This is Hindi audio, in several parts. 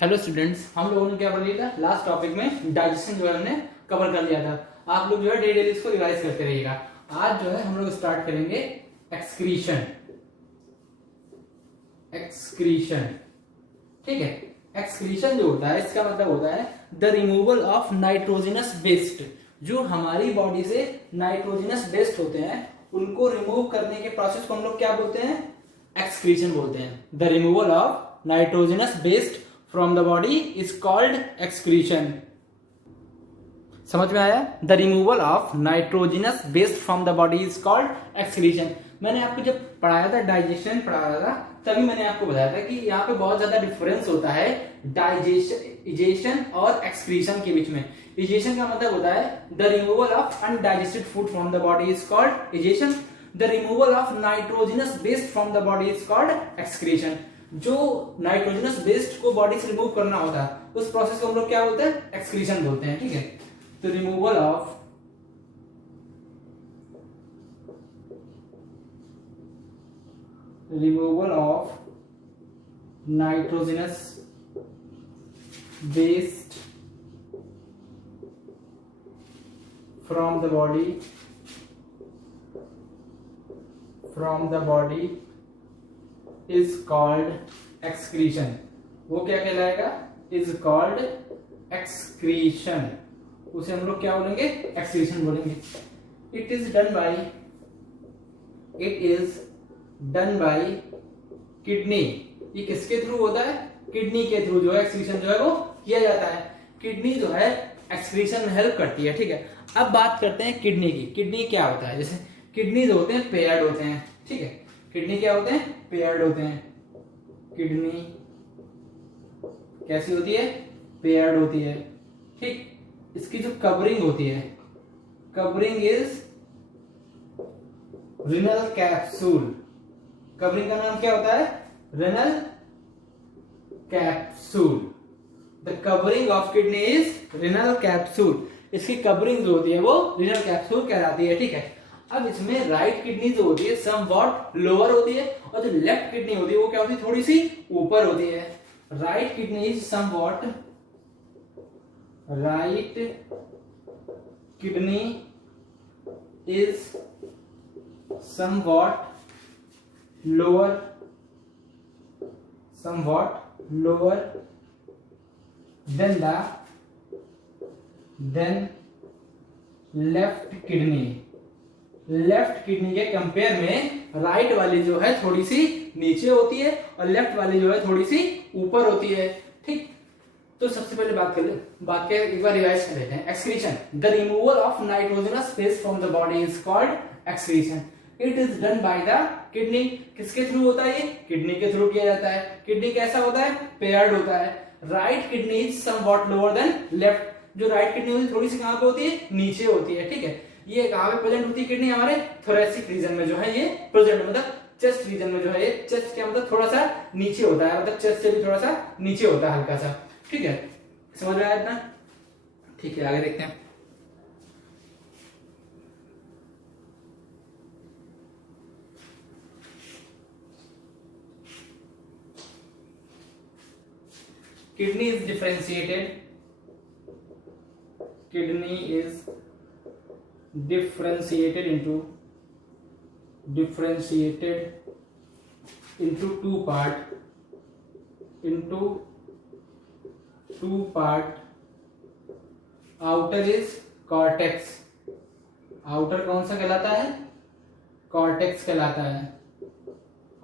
हेलो स्टूडेंट्स, हम लोगों ने क्या पढ़ लिया था लास्ट टॉपिक में? डाइजेशन जो है हमने कवर कर लिया था। आप लोग जो है डेली इसको रिवाइज करते रहिएगा। आज जो है हम लोग स्टार्ट करेंगे एक्सक्रीशन। एक्सक्रीशन, ठीक है। एक्सक्रीशन जो होता है इसका मतलब होता है the removal of nitrogenous waste. जो हमारी बॉडी से नाइट्रोजनस वेस्ट होते हैं उनको रिमूव करने के प्रोसेस को हम लोग क्या बोलते हैं? एक्सक्रीशन बोलते हैं। The removal of nitrogenous waste from the body is called excretion. समझ में आया? The removal of nitrogenous waste from the body is called excretion. मैंने आपको जब पढ़ाया था, डाइजेशन पढ़ाया था, तभी मैंने आपको बताया था कि यहाँ पे बहुत ज्यादा डिफरेंस होता है डाइजेशन और एक्सक्रीशन के बीच में। इजेशन का मतलब होता है the removal of undigested food from the body is called egestion. The removal of nitrogenous waste from the body is called excretion. जो नाइट्रोजनस वेस्ट को बॉडी से रिमूव करना होता है उस प्रोसेस को हम लोग क्या बोलते हैं? एक्सक्रीशन बोलते हैं, ठीक है। तो removal of nitrogenous waste from the body is called excretion. वो क्या कहलाएगा? Is called excretion. उसे हम लोग क्या बोलेंगे? एक्सक्रीशन बोलेंगे। It is done by kidney. ये किसके थ्रू होता है? किडनी के थ्रू जो है एक्सक्रीशन जो है वो किया जाता है। किडनी जो है एक्सक्रीशन में हेल्प करती है, ठीक है। अब बात करते हैं किडनी की। किडनी क्या होता है? जैसे किडनी जो होते हैं पेयर्ड होते हैं, ठीक है। किडनी क्या होते हैं? पेयर्ड होते हैं। किडनी कैसी होती है? पेयर्ड होती है, ठीक। इसकी जो कवरिंग होती है, covering is renal capsule. Covering का नाम क्या होता है? Renal capsule. The covering of kidney is renal capsule. इसकी कवरिंग जो होती है वो रिनल कैप्सूल कहलाती है, ठीक है। अब इसमें राइट किडनी जो होती है समवॉट लोअर होती है और जो लेफ्ट किडनी होती है वो क्या होती है? थोड़ी सी ऊपर होती है। Right kidney is somewhat lower than left kidney. Left kidney के कंपेयर में राइट वाली जो है थोड़ी सी नीचे होती है और लेफ्ट वाली जो है थोड़ी सी ऊपर होती है, ठीक। तो सबसे पहले बात के एक बार रिवाइज कर लेते हैं। Excretion, the removal of nitrogenous waste from the body is called excretion. It is done by the kidney. किसके थ्रू होता है ये? किडनी के थ्रू किया जाता है। किडनी कैसा होता है? पेयर्ड होता है। Right kidney is somewhat lower than left. जो राइट किडनी होती है थोड़ी सी कहां पे होती है? नीचे होती है, ठीक है। ये कहां पे प्रेजेंट होती है किडनी? हमारे थोरेसिक रीजन में जो है ये प्रेजेंट, मतलब चेस्ट रीजन में जो है ये। चेस्ट क्या मतलब? थोड़ा सा नीचे होता है, मतलब चेस्ट से भी थोड़ा सा नीचे होता है, हल्का सा, ठीक है। समझ में आया इतना? ठीक है, आगे देखते हैं। Kidney is differentiated into two part. Outer is cortex. Outer कौन सा कहलाता है? कॉर्टेक्स कहलाता है।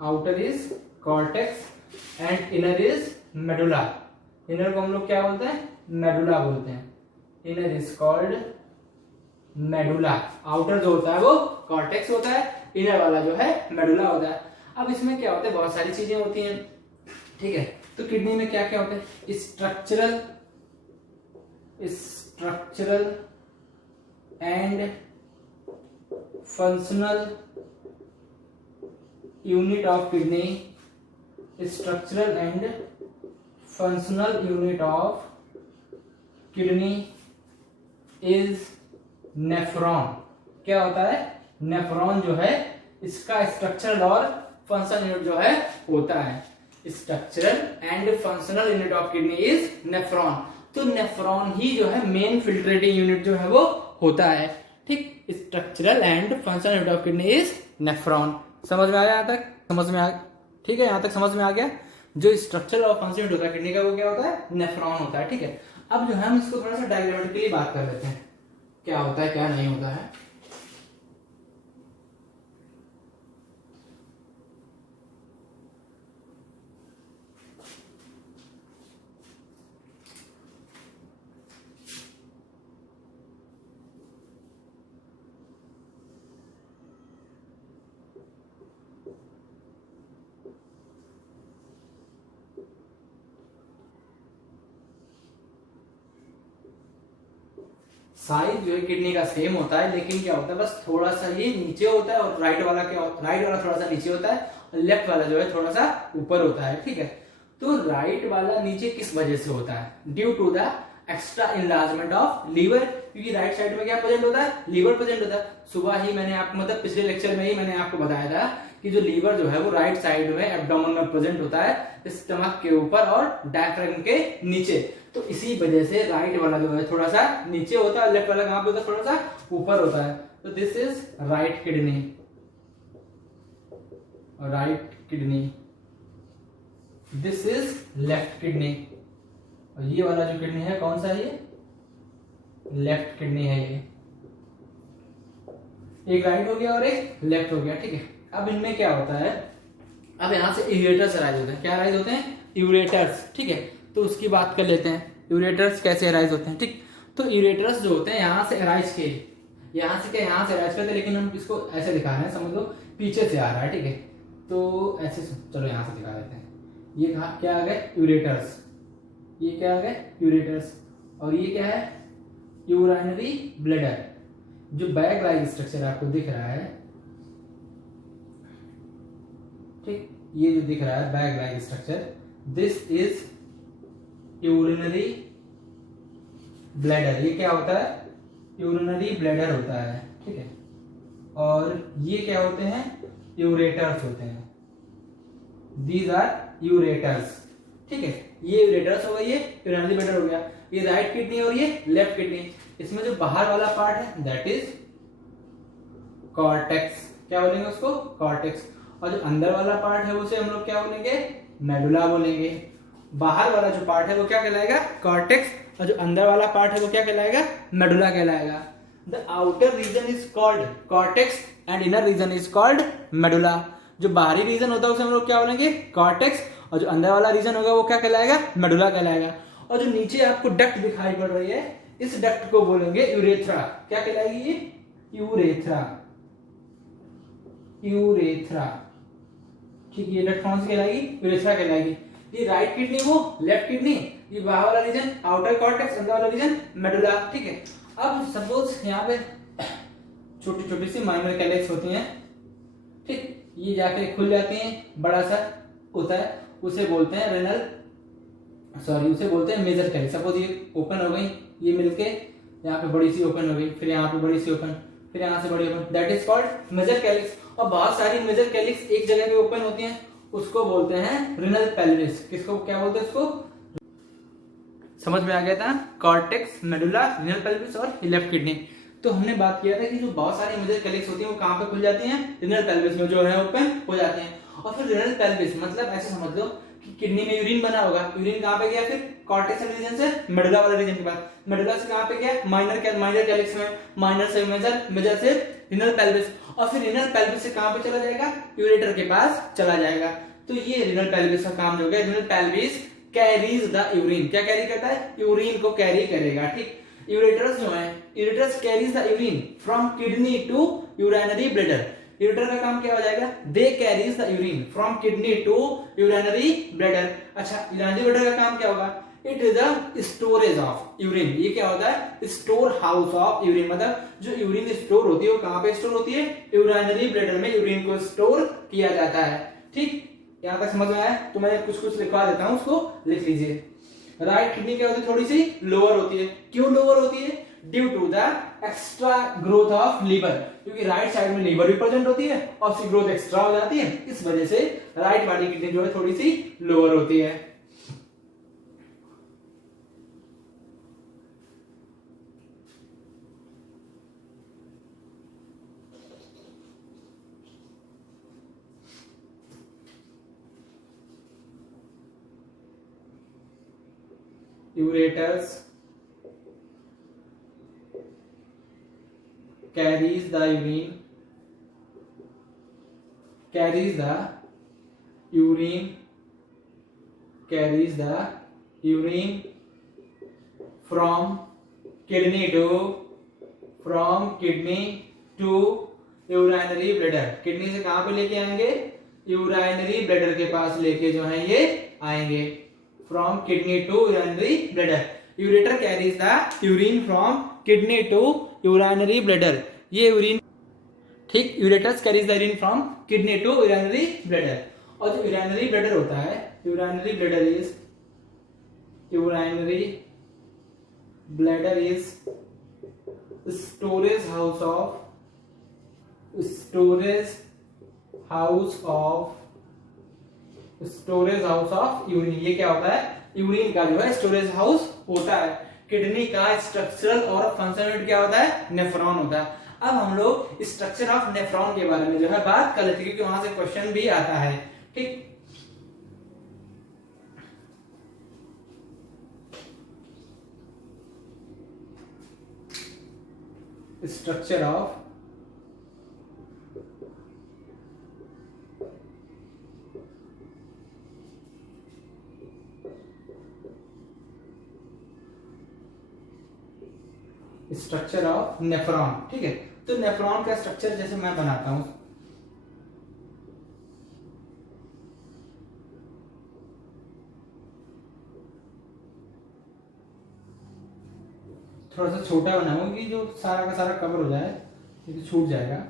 Outer is cortex and inner is medulla. Inner को हम लोग क्या बोलते हैं? मेडुला बोलते हैं। Inner is called medulla. Outer जो होता है वो कॉर्टेक्स होता है, इनर वाला जो है मेडुला होता है। अब इसमें क्या होता है? बहुत सारी चीजें होती हैं, ठीक है। तो किडनी में क्या क्या होता है? Structural and functional unit of kidney. Structural and functional unit of kidney is nephron. क्या होता है? नेफ्रॉन जो है इसका स्ट्रक्चरल और फंक्शन यूनिट जो है होता है। Structural and functional unit of kidney is nephron. तो नेफ्रॉन ही जो है मेन फिल्ट्रेटिंग यूनिट जो है वो होता है। ठीक, structural and functional unit of kidney is nephron. समझ में आया यहाँ तक? समझ में आ, ठीक है, यहाँ तक समझ में आ गया। जो स्ट्रक्चरल और फंक्शनल यूनिट होता है किडनी का वो क्या होता है? नेफ्रॉन होता है। ठीक है, अब जो है हम इसको थोड़ा सा डायग्रामेटिकली बात कर लेते हैं, क्या होता है क्या नहीं होता है। साइज जो है किडनी का सेम होता है, लेकिन क्या होता है बस थोड़ा सा ये नीचे होता है, और राइट वाला थोड़ा सा नीचे होता है, और लेफ्ट वाला जो है थोड़ा सा ऊपर होता है। ठीक है, तो राइट वाला नीचे किस वजह से होता है? Due to the extra enlargement of liver, क्योंकि राइट साइड में क्या प्रेजेंट होता है? लीवर प्रेजेंट होता है। सुबह ही मैंने आपको मतलब पिछले लेक्चर में ही मैंने आपको बताया था कि जो लीवर जो है वो राइट साइड में एब्डोमेन में प्रेजेंट होता है, स्टमक के ऊपर और डायफ्राम के नीचे। तो इसी वजह से राइट वाला जो है थोड़ा सा नीचे होता है, लेफ्ट वाला कहां पे होता है? थोड़ा सा ऊपर होता है। तो this is right kidney, right kidney, this is left kidney. और ये वाला जो किडनी है कौन सा है? ये लेफ्ट किडनी है। ये एक राइट हो गया और एक लेफ्ट हो गया। ठीक है, अब इनमें क्या होता है? अब यहां से यूरेटर्स अराइज होते हैं। क्या अराइज होते हैं? यूरेटर्स। ठीक है, तो उसकी बात कर लेते हैं, यूरेटर्स कैसे अराइज होते हैं। ठीक, तो यूरेटर्स जो होते हैं यहां से अराइज के, यहां से क्या यहां से अराइज करते हैं, लेकिन हम इसको ऐसे दिखा रहे हैं, समझ लो पीछे से आ रहा है। ठीक है, तो ऐसे चलो यहां से दिखा देते हैं। ये कहा क्या आ गए? यूरेटर्स। ये क्या आ गए? यूरेटर्स। और ये क्या है? Urinary bladder. जो बैग लाइक स्ट्रक्चर आपको दिख रहा है, ठीक, ये जो दिख रहा है bag like structure, this is urinary bladder. ये क्या होता है? यूरिनरी ब्लैडर होता है। ठीक है, और ये क्या होते हैं? यूरेटर्स होते हैं। These are ureters. ठीक है, ये यूरेटर्स हो गया, ये यूरिनरी ब्लैडर हो गया। ये राइट किडनी और ये लेफ्ट किडनी। इसमें जो बाहर वाला पार्ट है दैट इज कॉर्टेक्स। क्या बोलेंगे उसको? कॉर्टेक्स। और जो अंदर वाला पार्ट है उसे हम लोग क्या बोलेंगे? मेडुला बोलेंगे। बाहर वाला जो पार्ट है वो क्या कहलाएगा? कॉर्टेक्स। और जो अंदर वाला पार्ट है वो क्या कहलाएगा? मेडुला कहलाएगा। The outer region is called cortex and inner region is called medulla. जो बाहरी रीजन होता है उसे हम लोग क्या बोलेंगे? कॉर्टेक्स। और जो अंदर वाला रीजन होगा वो क्या कहलाएगा? मेडुला कहलाएगा। और जो नीचे आपको डक्ट दिखाई पड़ रही है, इस डक्ट को बोलेंगे यूरेथ्रा। क्या कहलाएगी ये? यूरेथ्रा। यूरेथ्रा। ठीक, ये डक्ट कौन सी कहलाएगी? यूरेथ्रा कहलाएगी। ये राइट किडनी, वो लेफ्ट किडनी, ये बाहर वाला रीजन आउटर कॉर्टेक्स, अंदर वाला रीजन मेडुला। ठीक है, अब सपोज यहाँ पे छोटी छोटी सी माइनर कैलेक्स होती हैं। ठीक, ये जाके खुल जाती हैं, बड़ा सा होता है, उसे बोलते हैं रेनल, सॉरी उसे बोलते हैं मेजर कैलिक्स। सपोज ये ओपन हो गई, ये मिलके यहाँ पे बड़ी सी ओपन हो गई, फिर यहाँ पे बड़ी सी ओपन, फिर यहाँ से बड़ी open, that is called major calyx. और बहुत सारी मेजर कैलिक्स एक जगह पे ओपन होती हैं, उसको बोलते हैं रिनल पेल्विस। किसको क्या बोलते हैं? उसको समझ में आ गया था? कॉर्टेक्स, मेडुला, रिनल पेल्विस और लेफ्ट किडनी। तो हमने बात किया था कि जो बहुत सारी मेजर कैलिक्स होती हैं वो कहाँ पे खुल जाती हैं? रिनल पेल्विस में जो है ओपन हो जाती हैं। और फिर रिनल पेल्विस मतलब ऐसे समझ लो कि किडनी में यूरिन बना होगा, यूरिन कहाँ पे गया? फिर कॉर्टेक्स रीजन से मेडुला वाले रीजन के बाद, मेडुला से कहाँ पे गया? माइनर कैलिक्स में, माइनर से मेजर, मेजर से रिनल पेल्विस, और फिर रिनल पेल्विस से कहाँ पे चला जाएगा? यूरेटर के पास चला जाएगा। तो ये रिनल पेल्विस का काम जो है, renal pelvis carries the urine. क्या कैरी करता है? यूरिन को कैरी करेगा। ठीक, यूरेटर्स जो है, ureters carries the urine from kidney to urinary bladder. Ureter का काम क्या हो जाएगा? They carries the urine from kidney to urinary bladder. अच्छा, यूरिनरी ब्लैडर का काम क्या होगा? It is the storage of urine. ये क्या होता है? Store house of urine. मतलब जो यूरिन स्टोर होती है वो कहां पे स्टोर होती है? यूरिनरी ब्लैडर में यूरिन को स्टोर किया जाता है। ठीक, यहां तक समझ में आया? तो मैं कुछ कुछ लिखवा देता हूं, उसको लिख लीजिए। राइट किडनी क्या होती है? थोड़ी सी लोअर होती है। क्यों लोअर होती है? Due to the extra growth of liver, क्योंकि राइट साइड में लीवर भी प्रेजेंट होती है और उसकी ग्रोथ एक्स्ट्रा हो जाती है, इस वजह से राइट वाली किडनी जो है थोड़ी सी लोअर होती है। Ureters carries the urine from kidney to urinary bladder। Kidney से कहां पे लेके आएंगे? यूराइनरी ब्लैडर के पास लेके जो है ये आएंगे। From kidney to urinary bladder, ureter carries the urine from kidney to urinary bladder। ये यूरिन, ठीक, ureters carries the urine from kidney to urinary bladder. और जो यूरिनरी ब्लैडर होता है, urinary bladder is storage house of urine. ये क्या होता है? यूरिन का जो है स्टोरेज हाउस होता है। किडनी का स्ट्रक्चरल और फंक्शनल यूनिट क्या होता है? नेफ्रॉन होता है। अब हम लोग स्ट्रक्चर ऑफ नेफ्रॉन के बारे में जो है बात कर लेते हैं, क्योंकि वहां से क्वेश्चन भी आता है। ठीक, स्ट्रक्चर ऑफ नेफ्रॉन। ठीक है, तो नेफ्रॉन का स्ट्रक्चर जैसे मैं बनाता हूं, थोड़ा सा छोटा बनाऊंगा कि जो सारा का सारा कवर हो जाए, क्योंकि छूट जाएगा।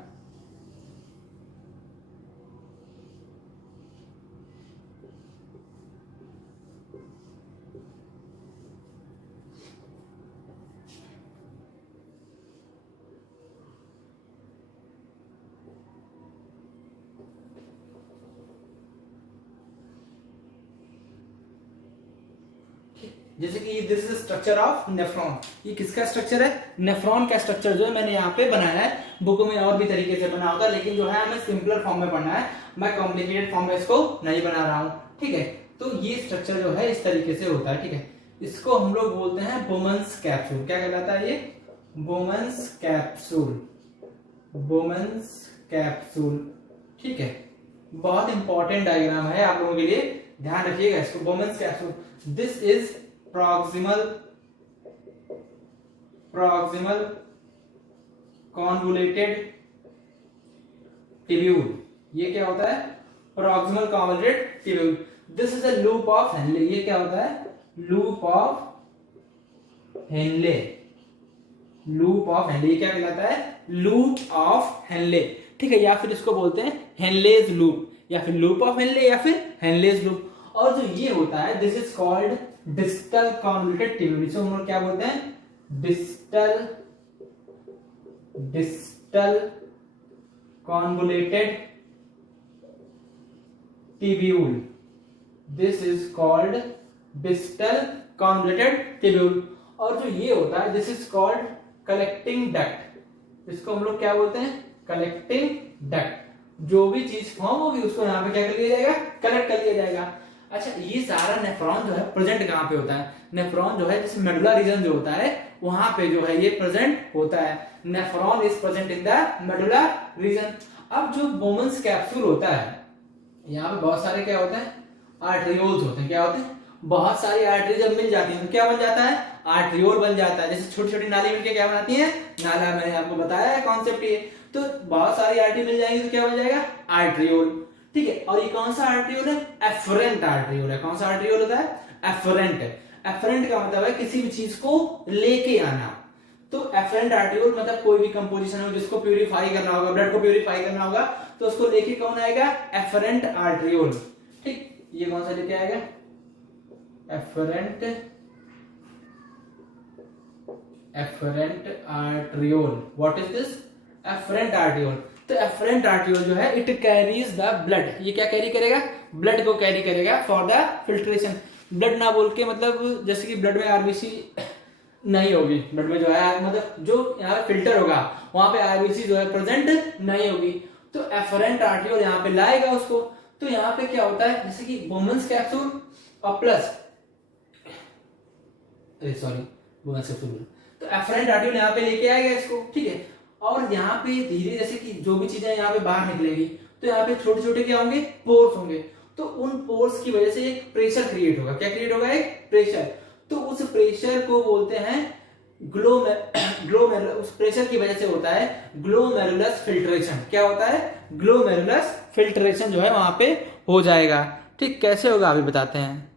जैसे कि this is structure of nephron. ये किसका स्ट्रक्चर है? नेफ्रॉन का स्ट्रक्चर जो है मैंने यहाँ पे बनाया है। बुक में और भी तरीके से बना होगा, लेकिन जो है हमें सिंपलर फॉर्म में पढ़ना है, मैं कॉम्प्लिकेटेड फॉर्म में इसको नहीं बना रहा हूँ। ठीक है, तो ये स्ट्रक्चर जो है इस तरीके से होता है। ठीक है, इसको हम लोग बोलते हैं बोमन्स कैप्सूल। क्या कहलाता है ये? Bowman's capsule. ठीक है, बहुत इंपॉर्टेंट डायग्राम है आप लोगों के लिए, ध्यान रखिएगा इसको। Bowman's capsule, this is proximal convoluted tubule। ये क्या होता है? proximal convoluted tubule। this is a loop of Henle। ये क्या होता है? loop of Henle। ये क्या कहलाता है? loop of Henle। ठीक है, या फिर इसको बोलते हैं हेनलेज लूप, या फिर लूप ऑफ हेनले, या फिर हेनलेज लूप। और जो ये होता है, this is called distal convoluted tubule. इसको हम लोग क्या बोलते हैं? Distal convoluted tubule. This is called distal convoluted tubule. और जो ये होता है, this is called collecting duct. इसको हम लोग क्या बोलते हैं? Collecting duct. जो भी चीज फॉर्म होगी उसको यहाँ पे क्या कर लिया जाएगा? कलेक्ट कर लिया जाएगा। अच्छा, ये सारा नेफ्रॉन जो है प्रेजेंट कहाँ पे होता है? नेफ्रॉन जो है जैसे मेडुला रीजन जो होता है वहां पे जो है ये प्रेजेंट होता है। Nephron is present in the medulla reason. अब जो बोमन्स कैप्सूल होता है, यहाँ पे बहुत सारे क्या होते हैं? आर्टरियोल्स होते हैं। क्या होते हैं? बहुत सारी आर्टरी जब मिल जाती है तो क्या बन जाता है? आर्टरियोल बन जाता है। जैसे छोटी छोटी नाली मिलकर क्या बनाती है? नाला। मैंने आपको बताया है कॉन्सेप्ट ये। तो बहुत सारी आर्टरी मिल जाएंगी तो क्या बन जाएगा? आर्टरियोल। ठीक है, और ये कौन सा आर्टरियोल है? एफरेंट आर्टरियोल है। कौन सा आर्टरियोल होता है? एफरेंट। एफरेंट का मतलब है किसी भी चीज को लेके आना। तो एफरेंट आर्टरियोल मतलब कोई भी कंपोजिशन हो जिसको प्यूरिफाई करना होगा, ब्लड को प्यूरिफाई करना होगा, तो उसको लेके कौन आएगा? Efferent arteriole. ठीक, ये कौन सा लेके आएगा? Efferent arteriole, what is this? Efferent arteriole. तो एफरेंट आर्ट्रियोल जो है इट कैरीज द ब्लड, ये क्या कैरी करेगा? ब्लड को कैरी करेगा फॉर द फिल्ट्रेशन। ब्लड ना बोल के मतलब जैसे कि ब्लड में आरबीसी नहीं होगी, ब्लड में जो है मतलब जो यहाँ पे फिल्टर होगा वहां पे आरबीसी जो है प्रेजेंट नहीं होगी, तो एफरेंट आर्ट्रियोल यहाँ पे लाएगा उसको। तो यहाँ पे क्या होता है, जैसे कि वुमेन्स कैप्सूल और प्लस वुमेन्स कैप्सूल, तो एफरेंट आर्ट्रियोल यहाँ पे लेके आएगा इसको, ठीक है। और यहाँ पे धीरे जैसे कि जो भी चीजें यहाँ पे बाहर निकलेगी तो यहाँ पे छोटे छोटे क्या होंगे? पोर्स होंगे। तो उन पोर्स की वजह से एक प्रेशर क्रिएट होगा। क्या क्रिएट होगा? एक प्रेशर। तो उस प्रेशर को बोलते हैं ग्लोमेरुलस, उस प्रेशर की वजह से होता है ग्लोमेरुलस फिल्ट्रेशन। क्या होता है? ग्लोमेरुलस फिल्ट्रेशन जो है वहां पे हो जाएगा। ठीक, कैसे होगा अभी बताते हैं।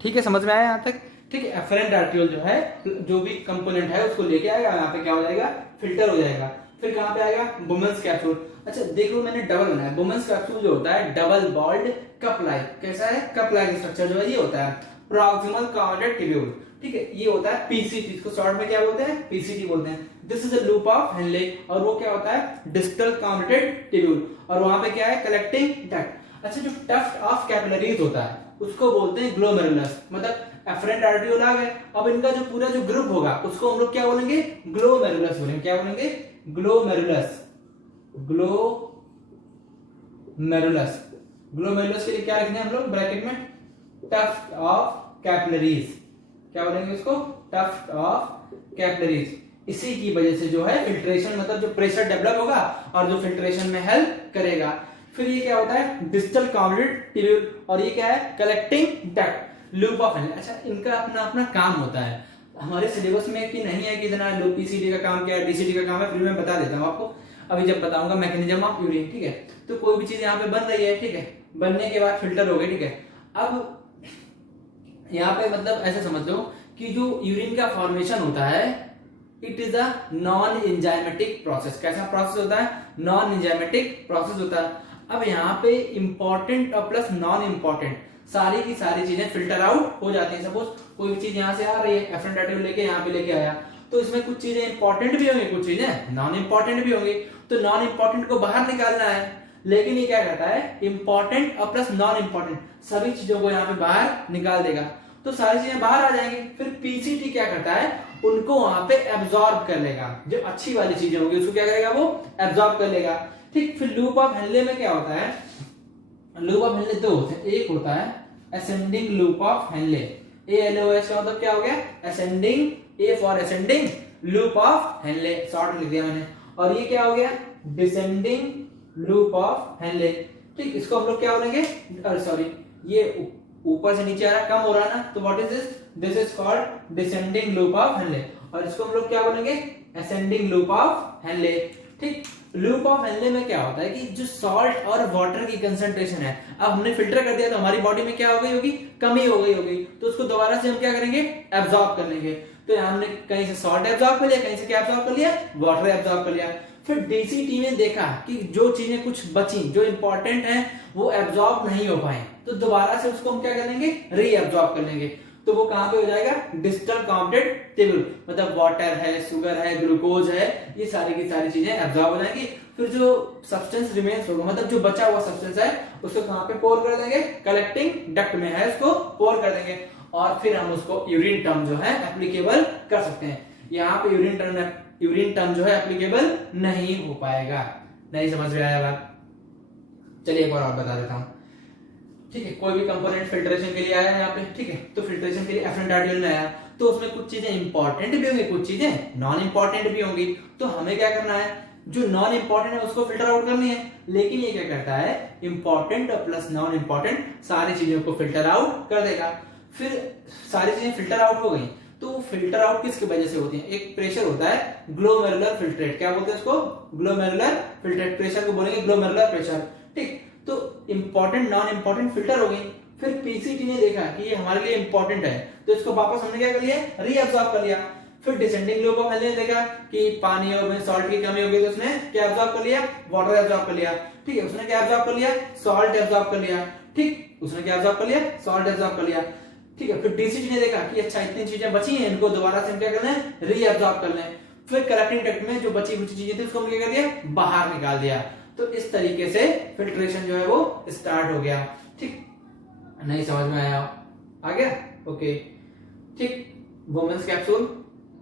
ठीक है, समझ में आया यहाँ तक? ठीक है, एफरेंट आर्ट्रियोल जो है जो भी कंपोनेंट है उसको लेके आएगा, यहाँ पे क्या हो जाएगा? फिल्टर हो जाएगा। फिर कहाँ पे आएगा? Bowman's capsule. अच्छा देखो मैंने डबल बनाया। वुमेन्स कैप्सूल जो होता है डबल बॉल्ड कप लाइक, कैसा है? कप लाइक स्ट्रक्चर जो है ये होता है प्रॉक्सिमल कार्डेड ट्यूब्यूल। ठीक है, ये होता है पीसीटी, इसको शॉर्ट में क्या बोलते हैं? पीसीटी बोलते हैं। This is a loop of Henle, और वो क्या होता है? Distal carded tubule. और वहां पे क्या है? Collecting duct. अच्छा, जो टफ्ट ऑफ कैपिलरीज होता है उसको बोलते हैं ग्लोमेरुलस। मतलब एफरेंट आर्ट्रियोल आ गए, अब इनका जो पूरा जो ग्रुप होगा उसको हम लोग क्या बोलेंगे? ग्लोमेरुलस बोलेंगे। क्या बोलेंगे? ग्लोमेरुलस। ग्लोमेरुलस। ग्लोमेरुलस के लिए क्या लिखना है हम लोग ब्रैकेट में? Tuft of capillaries. क्या बोलेंगे इसको? Tuft of capillaries. इसी की वजह से जो है फिल्ट्रेशन, मतलब जो प्रेशर डेवलप होगा और जो फिल्ट्रेशन में हेल्प करेगा। फिर ये क्या होता है? डिस्टल कार्डेड ट्यूब्यूल, और ये क्या है? Collecting duct, loop of Henle. अच्छा, इनका अपना अपना काम होता है। हमारे सिलेबस में कि नहीं है कि इतना लूप पीसीडी का काम क्या है, डीसीडी का काम है, फिर मैं बता देता हूँ आपको अभी जब बताऊंगा मैकेनिज्म ऑफ यूरिन। ठीक है, तो कोई भी चीज यहाँ पे बन रही है, ठीक है, बनने के बाद फिल्टर हो गई, ठीक है। अब यहाँ पे मतलब ऐसे समझ लो कि जो यूरिन का फॉर्मेशन होता है it is a non enzymatic process. कैसा प्रोसेस होता है? नॉन एंजाइमेटिक प्रोसेस होता है। अब यहाँ पे इंपॉर्टेंट और प्लस नॉन इंपॉर्टेंट सारी की सारी चीजें फिल्टर आउट हो जाती है। सपोज कोई चीज यहाँ से आ रही है, एफरेंट आर्ट्रियोल लेके यहाँ पे लेके आया, तो इसमें कुछ चीजें इंपॉर्टेंट भी होंगी, कुछ चीजें नॉन इंपॉर्टेंट भी होंगी। तो नॉन इंपॉर्टेंट को बाहर निकालना है, लेकिन ये क्या करता है? इंपॉर्टेंट और प्लस नॉन इंपॉर्टेंट सभी चीजों को यहाँ पे बाहर निकाल देगा, तो सारी चीजें बाहर आ जाएंगी। फिर पीसीटी क्या करता है? उनको वहां पे एब्जॉर्ब कर लेगा। जो अच्छी वाली चीजें होंगी उसको क्या करेगा? वो एब्जॉर्ब कर लेगा। ठीक, फिर लूप ऑफ हेनले में क्या होता है? लूप ऑफ हेनले दो होते हैं। एक होता है ascending loop of Henle, ALOH का मतलब क्या हो गया? Ascending, A for ascending loop of Henle, short में लिख दिया मैंने। और ये क्या हो गया? Descending loop of Henle. ठीक, इसको हम लोग क्या बोलेंगे? सॉरी, ये ऊपर से नीचे आ रहा, कम हो रहा ना, तो what is this? This is called descending loop of Henle. और इसको हम लोग क्या बोलेंगे? Ascending loop of Henle. ठीक, लूप ऑफ हेनले में क्या होता है कि जो सॉल्ट और वाटर की कंसंट्रेशन है, अब हमने फिल्टर कर दिया तो हमारी बॉडी में क्या हो गई होगी? कमी हो गई होगी, तो उसको दोबारा से हम क्या करेंगे? एब्जॉर्ब कर लेंगे। तो यहाँ हमने कहीं से सॉल्ट एब्जॉर्ब कर लिया, कहीं से क्या एब्जॉर्ब कर लिया? वाटर एब्जॉर्ब कर लिया। फिर डीसीटी में देखा कि जो चीजें कुछ बची, जो इंपॉर्टेंट है, वो एब्जॉर्ब नहीं हो पाए, तो दोबारा से उसको हम क्या करेंगे? री एब्जॉर्ब कर लेंगे। तो वो कहां पे हो जाएगा? Distal carded tubule. मतलब वाटर है, शुगर है, ग्लूकोज है, ये सारी की सारी चीजें एब्जॉर्ब हो जाएंगी। फिर जो सब्सटेंस रिमेन्स होगा, मतलब जो बचा हुआ सब्सटेंस है, उसको कहां पे पोर कर देंगे? कलेक्टिंग डक्ट में है, उसको पोर कर देंगे। और फिर हम उसको यूरिन टर्म जो है एप्लीकेबल कर सकते हैं। यहाँ पे यूरिन टर्म जो है एप्लीकेबल नहीं हो पाएगा। नहीं समझ में आया बात? चलिए एक बार और बता देता हूँ। ठीक है, कोई भी कंपोनेंट फिल्ट्रेशन के लिए आया है यहाँ पे, ठीक है, तो फिल्ट्रेशन के लिए एफरेंट आर्ट्रियोल में आया, तो उसमें कुछ चीजें इंपॉर्टेंट भी होंगी, कुछ चीजें नॉन इंपॉर्टेंट भी होंगी। तो हमें क्या करना है? जो नॉन इंपॉर्टेंट है उसको फिल्टर आउट करनी है। लेकिन ये क्या करता है? इंपॉर्टेंट और प्लस नॉन इंपॉर्टेंट सारी चीजों को फिल्टर आउट कर देगा। फिर सारी चीजें फिल्टर आउट हो गई, तो फिल्टर आउट किसकी वजह से होती है? एक प्रेशर होता है ग्लोमेरुलर फिल्ट्रेट। क्या बोलते हैं उसको? Glomerular filtrate. प्रेशर को बोलेंगे ग्लोमेरुलर प्रेशर। ठीक, तो इंपॉर्टेंट नॉन इंपॉर्टेंट फिल्टर हो गई। फिर पीसीटी ने देखा कि ये हमारे लिए इंपॉर्टेंट है, तो इसको वापस हमने क्या कर लिया? रीअब्सॉर्ब कर लिया। फिर डिसेंडिंग लूप ऑफ हेनले ने देखा कि पानी और में सॉल्ट की कमी हो गई, तो उसने क्या एब्जॉर्ब कर लिया? वाटर एब्जॉर्ब कर लिया। ठीक है, उसने क्या एब्जॉर्ब कर लिया? सॉल्ट एब्जॉर्ब कर लिया। ठीक, उसने क्या एब्जॉर्ब कर लिया? सॉल्ट एब्जॉर्ब कर लिया। ठीक है, फिर डीसीटी ने देखा कि अच्छा इतनी चीजें बची हैं, इनको दोबारा से हम क्या कर लें, रीअब्सॉर्ब कर लें। फिर कलेक्टिंग डक्ट में जो बची कुछ चीजें थी उसको हम क्या कर दिया, बाहर निकाल दिया। तो इस तरीके से फिल्ट्रेशन जो है वो स्टार्ट हो गया। ठीक, नहीं समझ में आया, आ गया, ओके। ठीक, वुमेन्स कैप्सूल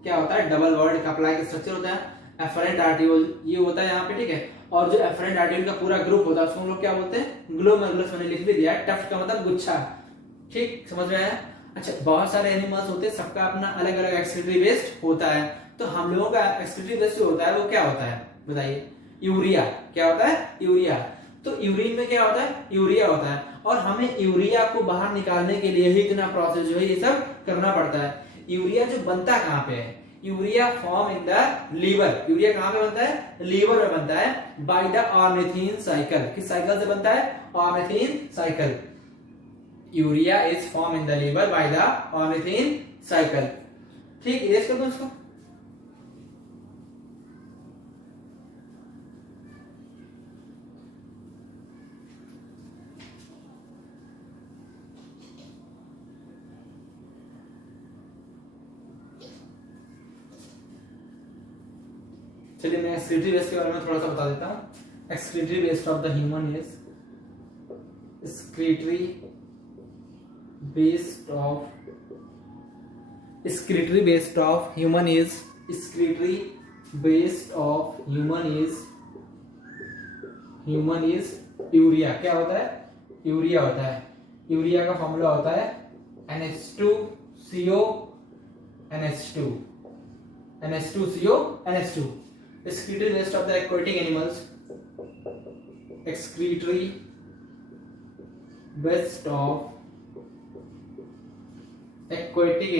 क्या होता है, डबल वर्ड कपलाई स्ट्रक्चर होता है, एफरेंट आर्टियोल ये होता है यहाँ पे, ठीक है। और जो एफरेंट आर्टियोल का पूरा ग्रुप होता है उसको हम लोग क्या बोलते हैं, ग्लोमेरुलस, मैंने लिख भी दिया है, टफ्ट का मतलब गुच्छा। ठीक, समझ में आया। अच्छा, बहुत सारे एनिमल्स होते हैं, सबका अपना अलग अलग एक्सक्रीटरी वेस्ट होता है। तो हम लोगों का एक्सक्रीटरी वेस्ट जो होता है वो क्या होता है बताइए, यूरिया। क्या होता है, यूरिया। तो यूरिन में क्या होता है, यूरिया होता है। और हमें यूरिया को बाहर निकालने के लिए ही इतना प्रोसेस जो है ये सब करना पड़ता है। यूरिया जो बनता कहाँ पे है, urea form in the liver. Urea कहाँ पे बनता है, लीवर में बनता है, बाय द ऑर्निथीन साइकिल। किस साइकिल से बनता है, ornithine cycle. Urea is form in the liver by the ornithine cycle. ठीक, इरेज कर दो इसको। चलिए मैं एक्सक्रीटरी वेस्ट के बारे में थोड़ा सा बता देता हूँ। Excretory waste of the human is excretory waste of human is urea. क्या होता है, यूरिया होता है। यूरिया का फॉर्मूला होता है NH2CO NH2 NH2CO NH2। excretory waste of the aquatic animals, excretory waste of aquatic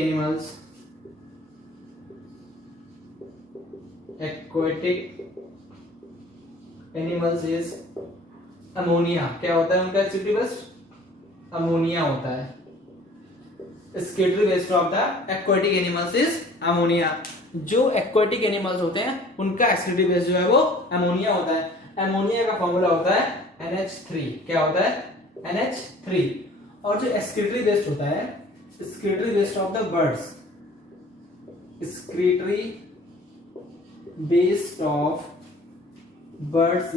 animals is ammonia. क्या होता है उनका एक्सक्रीटरी वेस्ट, अमोनिया होता है। excretory waste of the aquatic animals is ammonia. जो एक्वाटिक एनिमल्स होते हैं उनका एक्सक्रीटरी वेस्ट जो है वो अमोनिया होता है। अमोनिया का फॉर्मूला होता है NH3। क्या होता है, NH3। और जो एक्सक्रीटरी वेस्ट होता है, excretory waste of the birds, excretory waste of birds